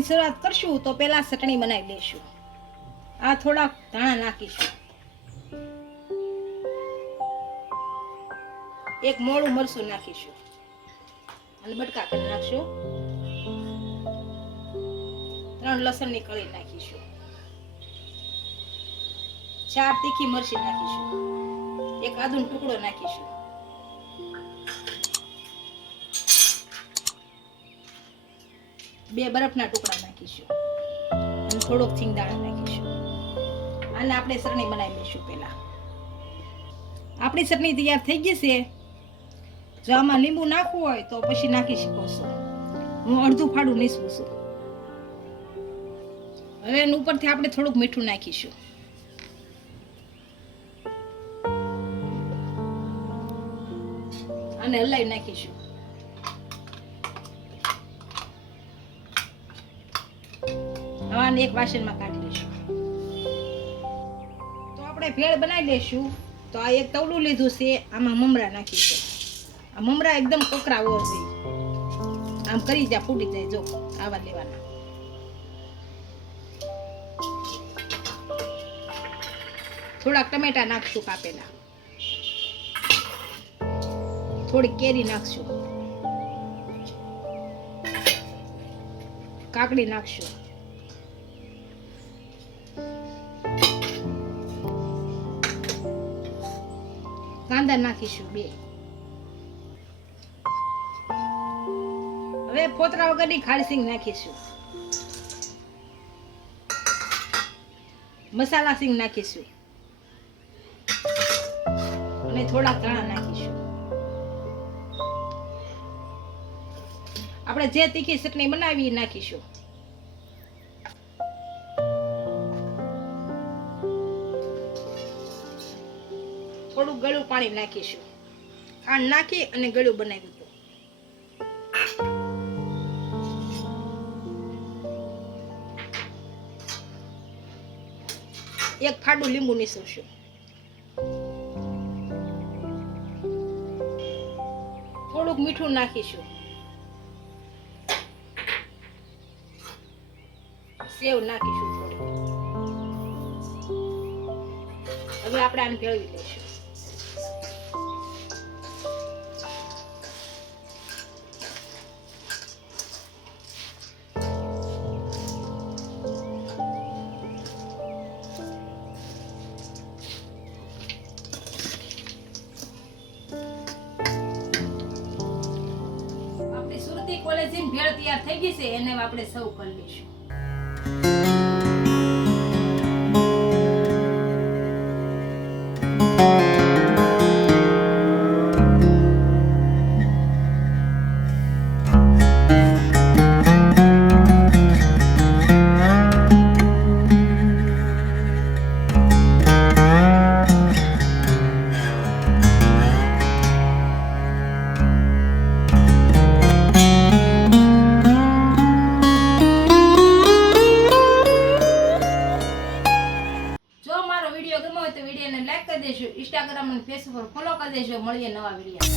બનાવવાની શરૂઆત કરશું તો પહેલા ચટણી બનાવી લઈશું. આ થોડાક ધાણા નાખીશું, એક મોળું મરચું નાખીશું અને બટકા કરી નાખશું. 3 લસણની કળી નાખીશું, 4 તીખી મરચી નાખીશું, 1 આદુનો ટુકડો નાખીશું, 2 બરફના ટુકડા નાખીશું અને થોડોક સિંગદાણા નાખીશું. આને આપણે ચટણી બનાવી લઈશું. પહેલા આપણી ચટણી તૈયાર થઈ ગઈ છે. જો આમાં લીંબુ નાખવું હોય તો પછી નાખી શકો છો. હું અડધું ફાડું નીસવું છું. હવે એની ઉપરથી આપણે થોડુંક મીઠું નાખીશું. અને હલાવી નાખીશું. હવે આને એક વાસણમાં કાઢી લઈશું. તો આપણે ભેળ બનાવી લઈશું. તો આ એક તવડું લીધું છે, આમાં મમરા નાખીશું. આ મમરા એકદમ કોકરા હોવા જોઈએ, આમ કરી જાય ફૂટી જાય. જો આવા લેવાના. થોડાક ટમેટા નાખશું કાપેલા, થોડી કેરી નાખશું, કાકડી નાખશું, કાંદા નાખીશું 2. હવે ફોતરા વગરની ખારી સિંગ નાખીશું, મસાલા સિંગ નાખીશું અને થોડા ધાણા નાખીશું. આપણે જે તીખી ચટણી બનાવી નાખીશું. થોડું ગળું પાણી નાખીશું. ખાંડ નાખી અને ગળું બનાવ્યું હતું. એક ફાડું લીંબુ નીસવશું. થોડુંક મીઠું નાખીશું. સેવ નાખીશું થોડી. હવે આપણે આને ભેળવી લઈશું. આપણી સુરતી કોલેજીન ભેળ તૈયાર થઈ ગઈ છે. એને આપણે સર્વ કરી લઈશું. વિડીયો ગમ્યો હોય તો વિડીયોને લાઈક કરી દેજો, ઇન્સ્ટાગ્રામ અને ફેસબુક પર ફોલો કરી દેજો. મળીએ નવા વિડીયો.